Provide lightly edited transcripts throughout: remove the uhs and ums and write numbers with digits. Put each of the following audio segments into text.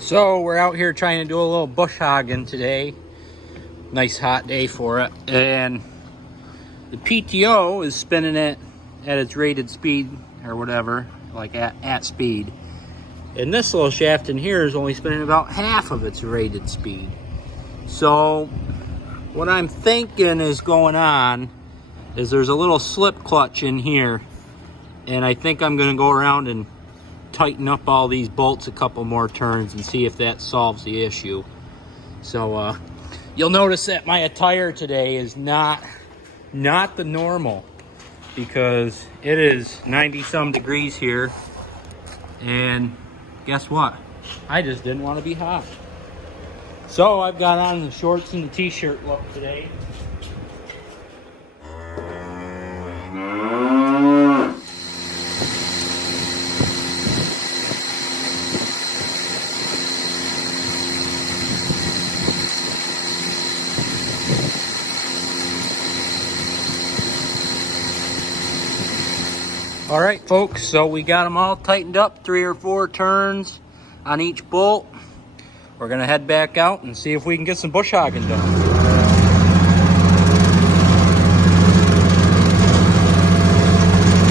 So we're out here trying to do a little bush hogging today. Nice hot day for it. And the PTO is spinning it at its rated speed or whatever, like at speed. And this little shaft in here is only spinning about half of its rated speed. So what I'm thinking is going on is there's a little slip clutch in here. And I think I'm gonna go around and tighten up all these bolts a couple more turns and see if that solves the issue. So you'll notice that my attire today is not the normal, because it is 90 some degrees here, and guess what? I just didn't want to be hot. So I've got on the shorts and the t-shirt look today. All right, folks, so we got them all tightened up, 3 or 4 turns on each bolt. We're gonna head back out and see if we can get some bush hogging done.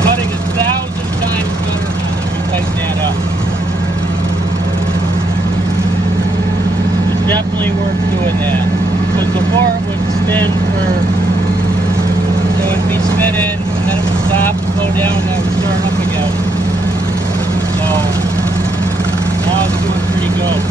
Cutting 1,000 times better now that we tighten that up. It's definitely worth doing that, because before it would spin it would be spinning, and then it would stop and go down, and it would start up again. So now it's doing pretty good.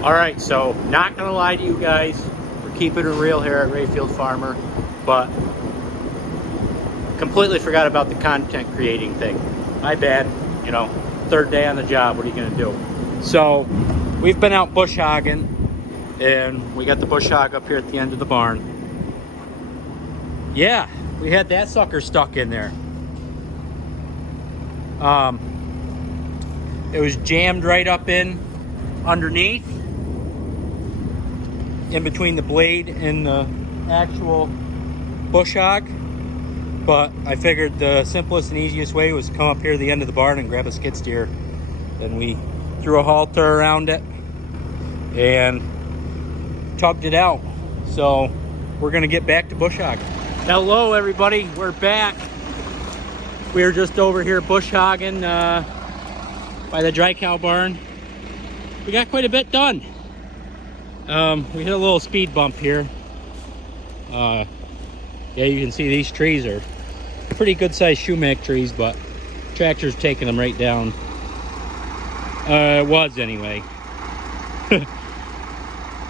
All right, so not gonna lie to you guys, we're keeping it real here at Rayfield Farmer, but completely forgot about the content creating thing. My bad, you know, third day on the job, what are you gonna do? So, we've been out bush hogging, and we got the bush hog up here at the end of the barn. Yeah, we had that sucker stuck in there. It was jammed right up in underneath, in between the blade and the actual bush hog. But I figured the simplest and easiest way was to come up here to the end of the barn and grab a skid steer. Then we threw a halter around it and tugged it out. So we're gonna get back to bush hogging. Hello everybody, we're back. We were just over here bush hogging by the dry cow barn. We got quite a bit done. We hit a little speed bump here. Yeah, you can see these trees are pretty good sized sumac trees, but tractor's taking them right down. It was anyway.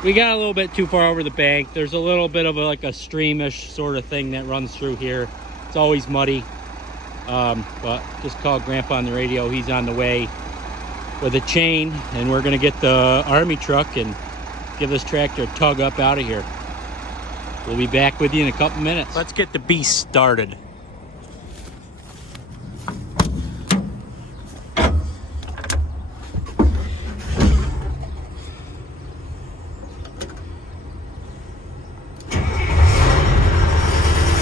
We got a little bit too far over the bank. There's a little bit of like a streamish sort of thing that runs through here. It's always muddy. But just called Grandpa on the radio. He's on the way with a chain, and we're gonna get the army truck and give this tractor a tug up out of here. We'll be back with you in a couple minutes. Let's get the beast started.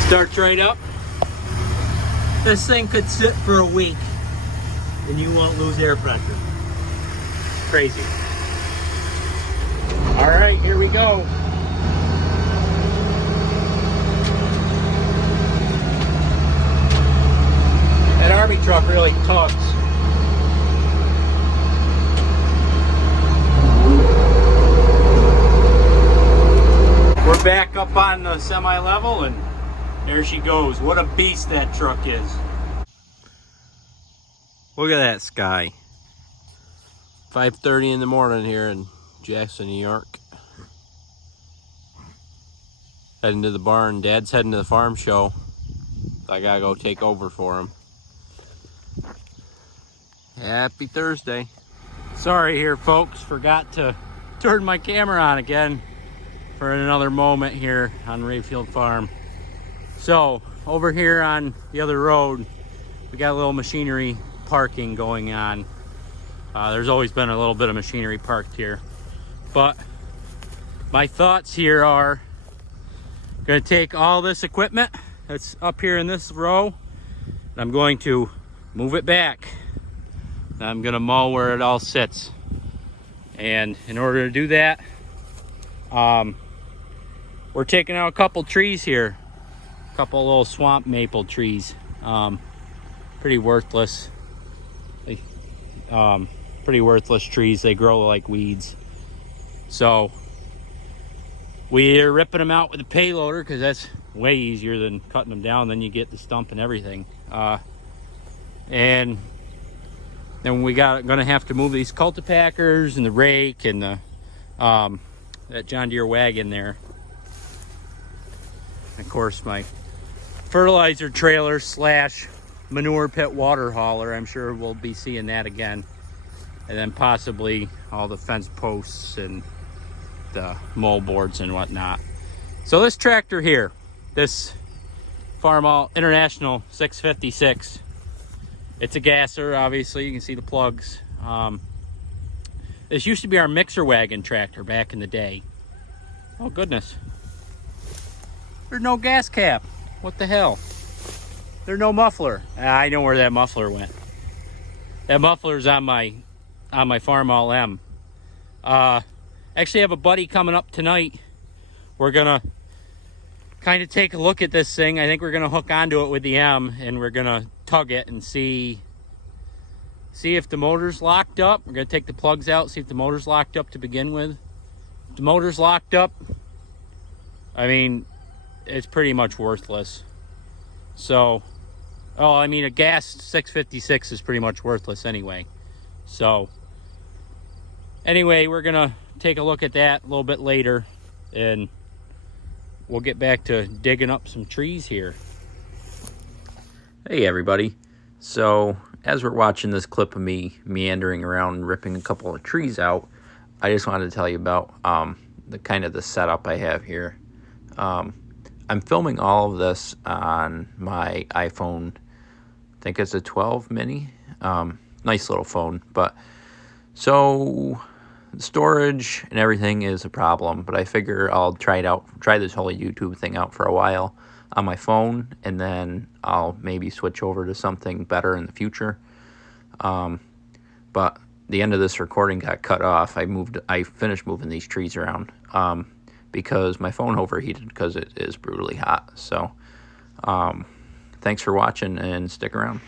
Starts right up. This thing could sit for a week and you won't lose air pressure. Crazy. All right, here we go. That army truck really tugs. We're back up on the semi-level, and there she goes. What a beast that truck is. Look at that sky. 5:30 in the morning here in Jackson, New York. Heading to the barn. Dad's heading to the farm show. I gotta go take over for him. Happy Thursday. Sorry here, folks. Forgot to turn my camera on again for another moment here on Rayfield Farm. So, over here on the other road, we got a little machinery parking going on. There's always been a little bit of machinery parked here. But my thoughts here are, I'm gonna take all this equipment that's up here in this row, and I'm going to move it back. And I'm gonna mow where it all sits. And in order to do that, we're taking out a couple trees here. A couple little swamp maple trees. Pretty worthless. Pretty worthless trees. They grow like weeds. So we're ripping them out with a payloader because that's way easier than cutting them down. Then you get the stump and everything. And then we gonna have to move these cultipackers and the rake and the that John Deere wagon there. And of course, my fertilizer trailer / manure pit water hauler. I'm sure we'll be seeing that again. And then possibly all the fence posts and the mold boards and whatnot. So this tractor here, this Farmall International 656, it's a gasser, obviously. You can see the plugs. This used to be our mixer wagon tractor back in the day. Oh goodness. There's no gas cap. What the hell? There's no muffler. I know where that muffler went. That muffler's on my Farmall M. Actually have a buddy coming up tonight. We're gonna kind of take a look at this thing. I think we're gonna hook onto it with the M, and we're gonna tug it and see if the motor's locked up. We're gonna take the plugs out, see if the motor's locked up to begin with. If the motor's locked up, I mean, it's pretty much worthless. So, I mean, a gas 656 is pretty much worthless anyway. So, anyway, we're gonna take a look at that a little bit later, and we'll get back to digging up some trees here. Hey everybody. So as we're watching this clip of me meandering around and ripping a couple of trees out, I just wanted to tell you about the kind of the setup I have here. I'm filming all of this on my iPhone. I think it's a 12 mini. Nice little phone, but so storage and everything is a problem, but I figure I'll try this whole YouTube thing out for a while on my phone, and then I'll maybe switch over to something better in the future. But the end of this recording got cut off. I finished moving these trees around because my phone overheated because it is brutally hot. So thanks for watching and stick around.